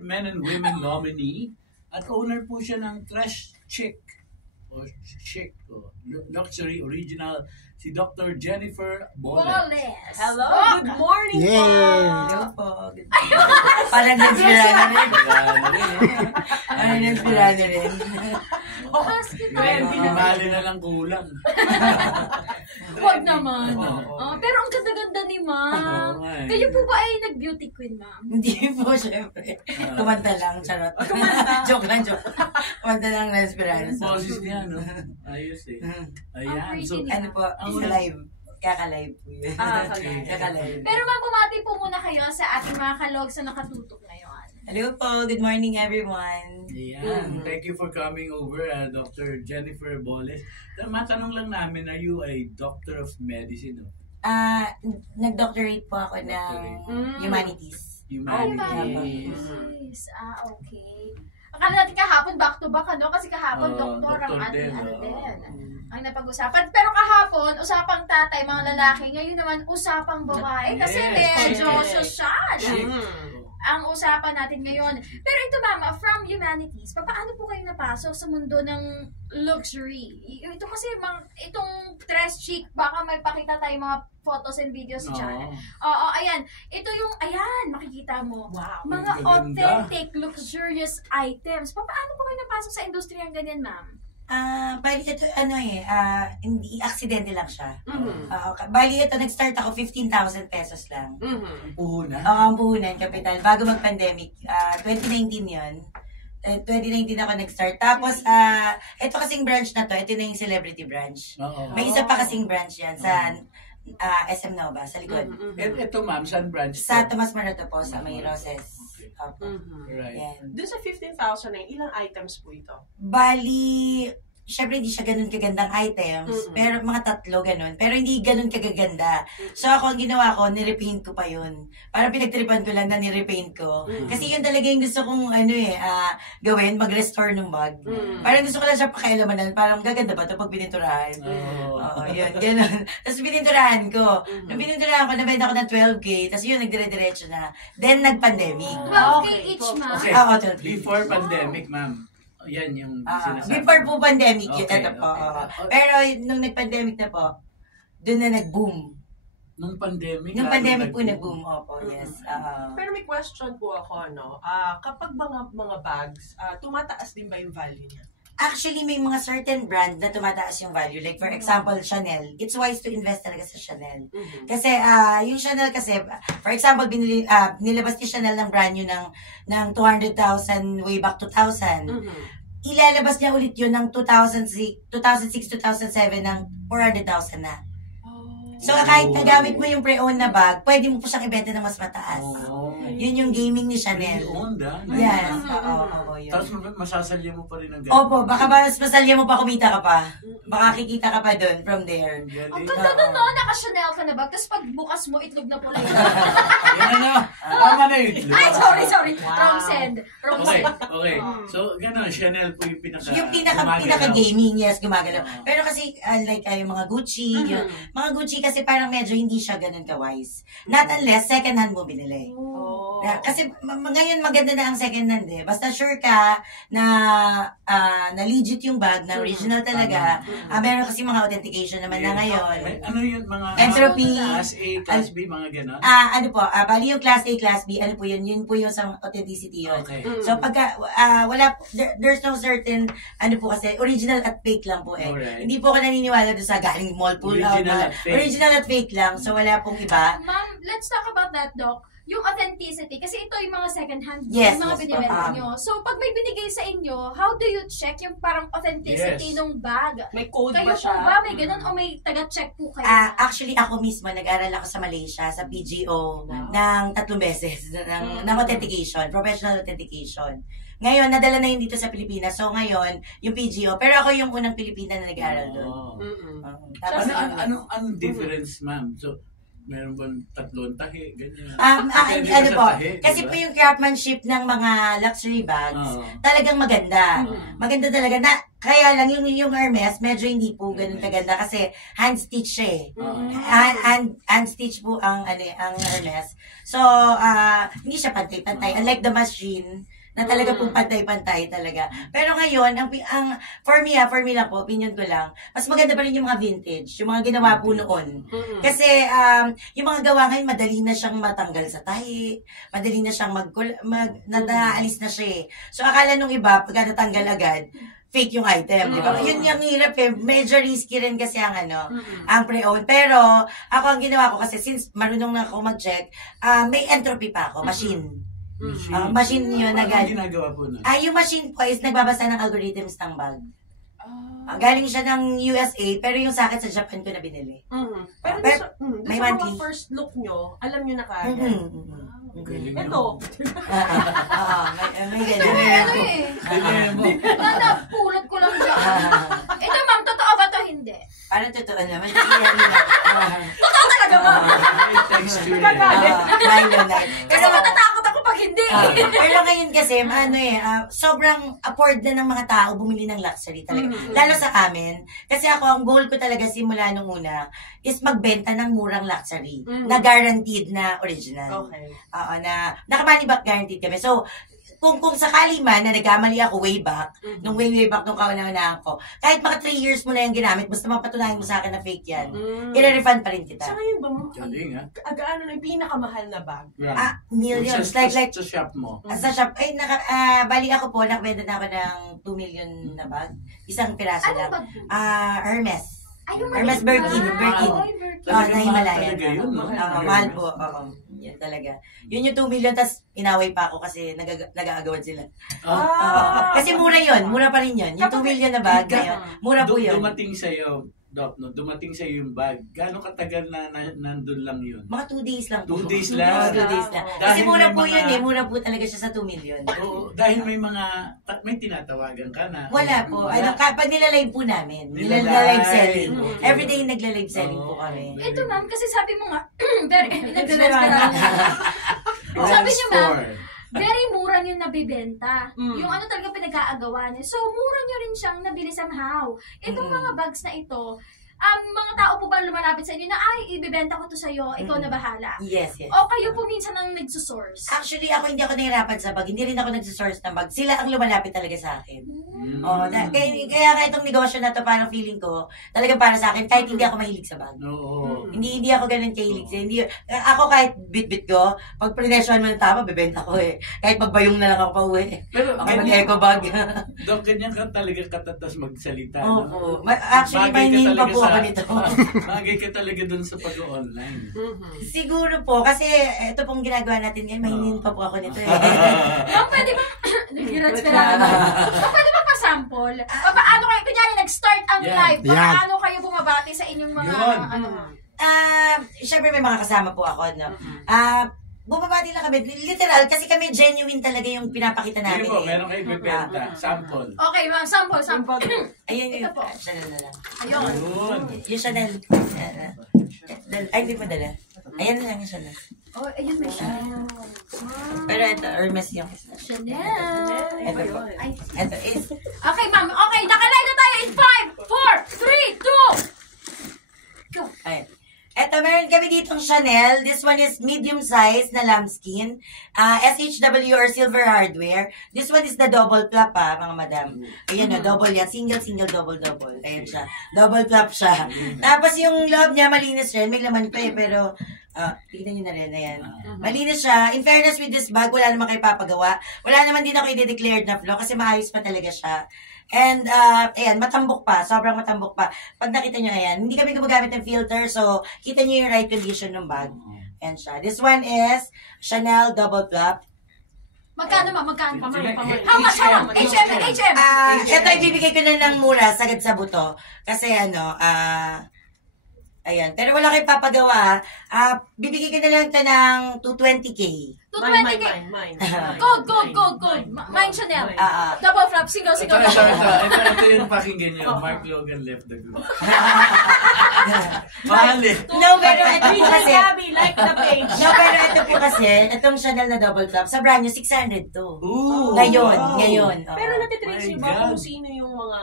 Men and Women nominee at owner po siya ng Trash Chic o Chic o Luxury Original, si Dr. Jennifer Boles. Hello, good morning Yay! po. po. Parang nag-inspirado rin. Parang nag-inspirado rin. Pinimali na lang kulang. Huwag naman. Oo. Pero ang ganda-ganda ni Ma'am. Oo nga eh. Kayo po ba ay nag-beauty queen, Ma'am? Hindi po, syempre. Kumanta lang, charot. Joke lang, joke. Kumanta lang na inspirado. Boses niya, no? Ayos eh. Ayan. So, Ano po, sa live. Kaka-live po yun. Kaka-live. Pero Ma'am, bumati po muna kayo sa ating mga kalogs na nakatutok ngayon. Hello po, good morning everyone. ayan. Thank you for coming over, Dr. Jennifer Boles. Matanong lang namin, are you a doctor of medicine? No? Nag-doctorate po ako ng humanities. Humanities. Okay. Akala natin kahapon back to back, ano? Kasi kahapon doktor ang doktor ating din, din. Ang napag-usapan. Pero kahapon, usapang tatay, mga lalaki. Ngayon naman, usapang babae. Kasi Yes, medyo correct. social. Chic. Ang usapan natin ngayon. Pero ito mama, from humanities, paano po kayo napasok sa mundo ng luxury? Ito kasi, itong dress chic, baka may pakita tayo mga photos and videos dyan. Oo, ayan. Ito yung, ayan, makikita mo. Wow. Mga Ang gaganda. authentic, luxurious items. Paano po kayo napasok sa industriyang ganyan, ma'am? Bali ito, hindi, aksidente lang siya. Bali ito, nag-start ako 15,000 pesos lang. Puhunan. Ang puhunan, kapital, bago mag-pandemic. 2019 yun. 2019 ako nag-start. Tapos, ito kasing branch na to, ito na yung celebrity branch. Oo. May isa pa kasing branch yan sa SM Nova, sa likod. Ito ma'am, saan branch? Sa Tomas Morato po, sa May Roses. Okay. Opo. Right. Yan. Doon sa 15,000 na yun, ilang items po ito? Bali, syempre hindi siya ganun kagandang items, pero mga tatlo ganun. Pero hindi ganun kagaganda. So ako, ang ginawa ko, nirepaint ko pa yun. Parang pinagtripan ko lang na nirepaint ko. Kasi yun talaga yung gusto kong gawin, mag-restore ng bag. Parang gusto ko lang siya pakialamanan, parang gaganda ba ito pag pininturahan? Oo, yun, ganun. Tapos pininturahan ko. Nung pininturahan ko, nabenta ko ng 12K, tapos yun, nagdire-diretso na. Then, nag-pandemic. 12K each, ma'am? Okay. Oo, 12K. Before pandemic, ma'am. Yan yung sinasabi. Before po pandemic, yun, Okay, ito po. okay. Pero nung nag-pandemic na po, doon na nag-boom. Nung pandemic? Nung lalo pandemic po nag-boom. nag-boom, opo, yes. Pero may question po ako, no? Kapag mga bags, tumataas din ba yung value niya? Actually, may mga certain brand na tumataas yung value. Like, for example, Chanel. It's wise to invest talaga sa Chanel. Kasi, yung Chanel kasi, for example, nilabas ni Chanel ng brand new ng 200,000 way back 2000. Ilalabas niya ulit yun ng 2006, 2007 ng 400,000 na. So, kahit nagamit mo yung pre-owned na bag, pwede mo po siyang ibenta ng mas mataas. Yun yung gaming ni Chanel. Pre-owned, Yes. Oo, yun. Tapos masasalya mo pa rin ng Opo, baka mas masalya mo pa, kumita ka pa. Baka kikita ka pa dun from there. Ang ganda nun, no? Naka-Chanel ka na ba? Tapos pag bukas mo, itlog na pula yun. Yan na. Tama na yun. Ay, sorry. Wrong send. Okay. So, gano'n, Chanel po yung Yung gumagalaw. pinaka-gaming, yes, gumagalaw. Pero kasi, yung mga Gucci, yung mga Gucci kasi parang medyo hindi siya ganun ka-wise. Not unless second hand mo binili. Kasi ngayon maganda na ang second hand eh. Basta sure ka na legit yung bag, na original talaga. Meron kasi mga authentication naman na ngayon. Ano yung mga Entropy. Class A, Class B, mga gano'n? Bali yung Class A, Class B, ano po yun? Yun po yung sa authenticity yun. Okay. So pagka, there's no certain, ano po kasi, original at fake lang po eh. Alright. Hindi po ako naniniwala doon sa galing mall po. Original at fake lang, so wala pong iba. Ma'am, let's talk about that, Doc. Yung authenticity, kasi ito yung mga second-hand, Yes, yung mga yes, binibenta nyo. So, pag may binigay sa inyo, how do you check yung parang authenticity Yes. ng bag? May code Kayo ba po siya? ba may ganun o may taga-check po kayo? Actually, ako mismo, nag-aral ako sa Malaysia, sa PGO, ng 3 beses, ng authentication, professional authentication. Ngayon, nadala na yun dito sa Pilipinas. So, ngayon, yung PGO, pero ako yung unang Pilipina na nag-aral doon. Anong difference, ma'am? So, meron bang tatlong tahi, ganyan. Depende Ano sa po, tahi, kasi diba? po yung craftsmanship ng mga luxury bags, Oo. talagang maganda. Maganda talaga. Kaya lang yung Hermes, medyo hindi po ganun kaganda kasi hand stitch siya eh. Hand stitch po ang Hermes. So, hindi siya pantay-pantay. Unlike the machine, na talaga pong pantay-pantay talaga. Pero ngayon, for me lang po, opinion ko lang, mas maganda pa rin yung mga vintage, yung mga ginawa po noon. Kasi, yung mga gawa ngayon, madali na siyang matanggal sa tahi, madali na siyang naalis na siya eh. So, akala nung iba, pagka natanggal agad, fake yung item, di ba? Yun yung hirap eh. Medyo risky rin kasi ang pre-owned. Pero, ako ang ginawa ko kasi since marunong na ako mag-check, may entropy pa ako, machine. Machine yun na Ano ginagawa po na? yung machine po is nagbabasa ng algorithms ng bag. Galing siya ng USA, pero yung sa akin sa Japan ko na binili. Pero may sa monthly. mga first look nyo, alam nyo na kagad. Galing Ito. May ganun. Ano eh. Galing mo. Napulot ko lang dyan. Ito ma'am, totoo ba to hindi? Parang totoo naman. Totoo talaga ma'am. May texture. Kasi matatakot ako pag hindi. Pero ngayon kasi, sobrang afford na ng mga tao bumili ng luxury talaga. Lalo sa amin. Kasi ako, ang goal ko talaga simula nung una is magbenta ng murang luxury na guaranteed na original. Okay. Na naka-money back guaranteed kami. So, kung sakali man na nagkamali ako way back, nung way back nung kauna-unahan ko, kahit mga 3 years mo na yung ginamit, basta mapatunayan mo sa akin na fake yan, i-refund pa rin kita. Sa ngayon ba, Galing, ha? agaano na yung pinakamahal na bag? Millions. Sa Like, shop mo. sa shop, bali ako po, nakabenta na ako ng 2 million na bag. Isang piraso Ano lang. ba? Hermes. Ay, yung Hermes maliit Birkin. ba? Birkin. Ay, Birkin. Na Himalayan. Talaga yun, no? Mahal po. Yan talaga. Yun yung 2 million, tas inaway pa ako kasi nag-aagawan sila. Kasi mura yun. Mura pa rin yun. Yung 2 million na bag, mura po yun. Dumating sa'yo, Doc, no? Dumating sa'yo yung bag. Gano'ng katagal na nandun lang yun? Mga 2 days lang po. 2 days lang. 2 days lang. Dahil Kasi mura may po mga- yun eh. Mura po talaga siya sa 2 million. Oo, dahil may may tinatawagan ka na. Wala po. Wala. Pag nilalive po namin. Nilalive. Nilalive selling. Okay. Everyday nagla-live selling po kami. Ito ma'am, kasi sabi mo nga, very, sabi niyo ma'am, very mura nyo nabibenta. Yung ano talaga pinag-aagawa niya. So, mura nyo rin siyang nabili somehow. Itong mga bags na ito, mga tao po ba lumalapit sa inyo na, ay, ibibenta ko to sa'yo, ikaw na bahala? Yes, yes. O kayo po minsan ang nagsusource? Actually, hindi ako nahirapan sa bag. Hindi rin ako nagsisource ng bag. Sila ang lumalapit talaga sa akin. Kaya itong negosyo na to, parang feeling ko, talagang para sa akin, kahit hindi ako mahilig sa bag. Oo. Hindi ako ganun kahilig sa ako kahit bit-bit ko, pag presyon mo ng tama, bibenta ko eh. Kahit magbayong na lang ako pa uwi. Pero Okay, mag-eco bag. Dok, ganyan ka talaga katatas magsalita. Oo. Actually, may name pa po ako nito. Bagay ka talaga dun sa pag-online. Siguro po, kasi ito pong ginagawa natin ngayon, may name pa po ako nito eh. Ma'am, pwede ba, pwede ba pa-sample? Paano kayo, kunyari nag-start ang Yan. live, paano kayo bumabati sa inyong mga, Yun. Siyempre may mga kasama po ako, no? Bumabati lang kami, literal, kasi kami genuine talaga yung pinapakita namin. Sige po, eh. meron kayo bibenta. Sample. Okay, ma'am, sample. Ayun Ito yun. po. Chanel na lang. Ayun. Yun. Yung Chanel. Ay, hindi mo dala. Ayan na lang yung Chanel. Oh, ayun may Chanel. Pero ito, Hermes yung isa. Chanel. Ito po. Ay. Ito is, Okay, ma'am. Okay, nakalive na tayo in 5, 4, 3, 2. Go. ayun. Eto, meron kami ditong Chanel. This one is medium size na lambskin. SHW or silver hardware. This one is the double flap mga madam. Ayan double yan. Single, double. Ayan siya. Double flap siya. Tapos yung loob niya, malinis rin. May laman pa eh, pero tignan nyo na rin. Ayan. Malinis siya. In fairness with this bag, wala naman kayo papagawa. Wala naman din ako i-declared na flaw kasi maayos pa talaga siya. And, ayan, matambok pa. Sobrang matambok pa. Pag nakita nyo, ayan, hindi kami gumagamit ng filter, so, kita nyo yung right condition ng bag. Ayan siya. This one is Chanel Double Flap. Magkano, ma'am? Magkano? Pamay. How much? HM. Ito, ibibigay ko na ng mura, sagad sa buto. Kasi, ayan. Pero wala kayong papagawa. Bibigay ko na lang ito ng 220K. 220K. Mine. Gold. Mine Chanel. Double flap, single. Ito yung pakinggan nyo. Mark Logan left the group. Mahal eh. No, pero ito po kasi, Gabi, like the page. no, pero ito po kasi, itong Chanel na double top, sa brand nyo, 600 to. Ooh, Ngayon, wow. ngayon. oo. Pero natitrace My niyo ba God. kung sino yung mga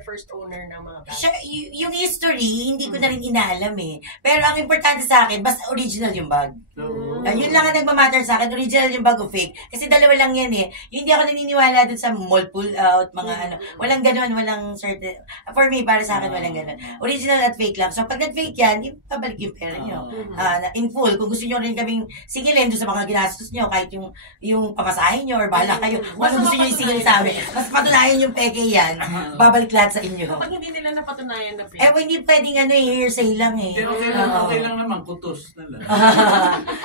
first owner ng mga bags? Siya, yung history, hindi ko na rin inaalam eh. Pero ang importante sa akin, basta original yung bag. Oo. Yun lang ang nagmamatter sa akin, original yung bag o fake. Kasi dalawa lang yan eh. Yung hindi ako naniniwala dun sa mall pull out, mga ano. Walang ganun, walang certain. For me, para sa akin, walang ganun. Original at fake lang. So pag nag-fake yan, ipabalik yung pera nyo. In full. Kung gusto nyo rin kaming singilin doon sa mga ginastos nyo, kahit yung pamasahin nyo or bahala kayo. Kung ano gusto nyo isingil sa amin. Mas patunayan yung peke yan, babalik lahat sa inyo. Kapag hindi nila napatunayan na fake. Hindi pwedeng hearsay lang eh. Pero okay lang naman, kutos na lang.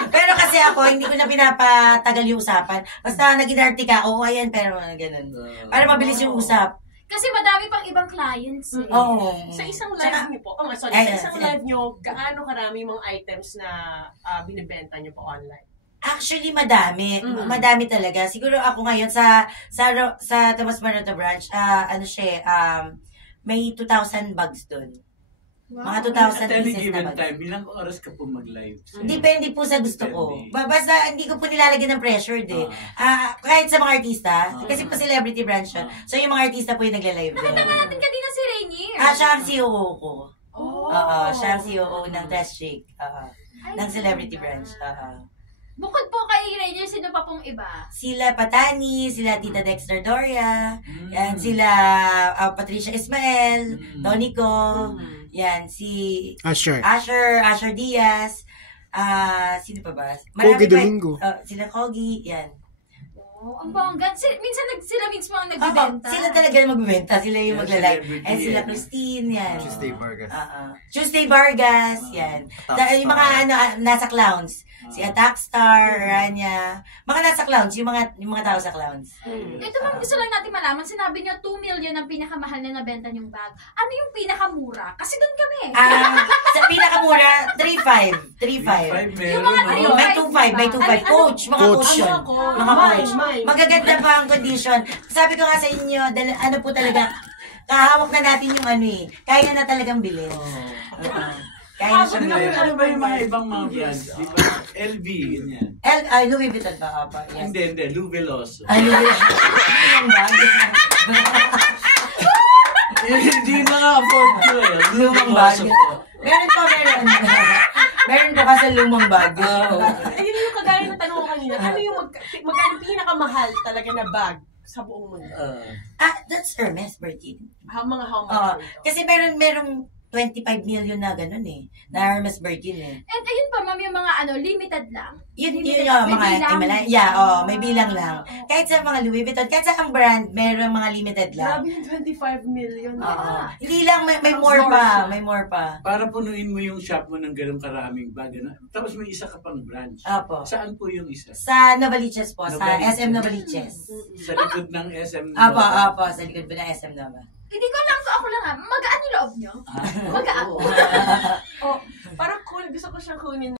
Pero kasi ako, hindi ko na pinapatagal yung usapan. Basta nag-inarte ka, oo, ayan, pero ganun. Para mabilis yung usap. Kasi madami pang ibang clients eh. Oo. Sa isang live Tsaka- niyo po, sa Ay, isang sige. live niyo, gaano karami mga items na binibenta niyo po online? Actually, madami. Madami talaga. Siguro ako ngayon sa Tomas Maranto branch, ano siya, may 2,000 bags doon. Mga 2,000 At any pieces na given bags. time, ilang oras ka po mag-live? Depende po sa gusto ko. Depende. Basta hindi ko po nilalagyan ng pressure eh. Kahit sa mga artista, kasi po celebrity branch yun. So yung mga artista po yung nagla-live doon. Nakita nga natin kanina si Rainier. Siya ang CEO ko. Oh. Siya ang CEO ng Test Shake. Ay, Ng celebrity branch. Bukod po kay Rainier, sino pa pong iba? Sila Patani, sila Tita Dexter Doria, yan, sila Patricia Ismael, Tonico, yan, si Asher. Asher Diaz, sino pa ba? Kogi pa- Domingo. Sila Kogi, yan. Oh, ang bongga. Minsan sila mismo ang Oo, nagbibenta. sila talaga yung magbibenta, sila yung Sila magla-live. celebrity, And sila yan. Christine, yan. Tuesday Vargas. Tuesday Vargas, yan. Yung mga nasa clowns. Si Attackstar, Rania. Mga nasa clowns, yung mga tao sa clowns. Ito ma'am, gusto lang natin malaman. Sinabi niyo 2 million ang pinakamahal na nabenta niyong bag. Ano yung pinakamura? Kasi doon kami. Sa pinakamura, 3.5. 3.5. Yung mga Meron, May 2.5, may 2.5. Coach, mga coach yun. Mga coach. Mine. Magaganda pa ang condition. Sabi ko nga sa inyo, ano po talaga, kahawak na natin yung ano eh. Kaya na talagang bilhin. Kaya na siyang bilhin. Ano ba yung mga ibang mga brands? Di ba? LV, ganyan. Louis Vuitton ba? Yes. Hindi. Lou Veloso. Louis Vuitton ba? Hindi na nga afford ko eh. Lou Lumang bag. Veloso po. Meron. Meron po kasi lumang bag. Ayun yung kagaya ng tanong ko kanina. Ano yung magkano pinakamahal talaga na bag sa buong mundo? That's Hermes, Bertin. How much? Kasi merong 25 million na ganun eh. Na Hermes Birkin eh. And ayun pa ma'am, yung mga limited lang. Yun Limited, yung may mga bilang. Himalaya. May bilang lang. Kahit sa mga Louis Vuitton, kahit sa ang brand, merong mga limited lang. Grabe yung 25 million. Hindi lang, may more pa. May more pa. Para punuin mo yung shop mo ng ganun karaming bag. Ano? Tapos may isa ka pang branch. Opo. Saan po yung isa? Sa Novaliches po. Sa Novaliches. SM Novaliches. Sa likod ng SM. Opo. Sa likod po ng SM Nova. Hindi ko lang, ako lang magaan yung loob niyo. Magaan. Parang cool. Gusto ko siyang kunin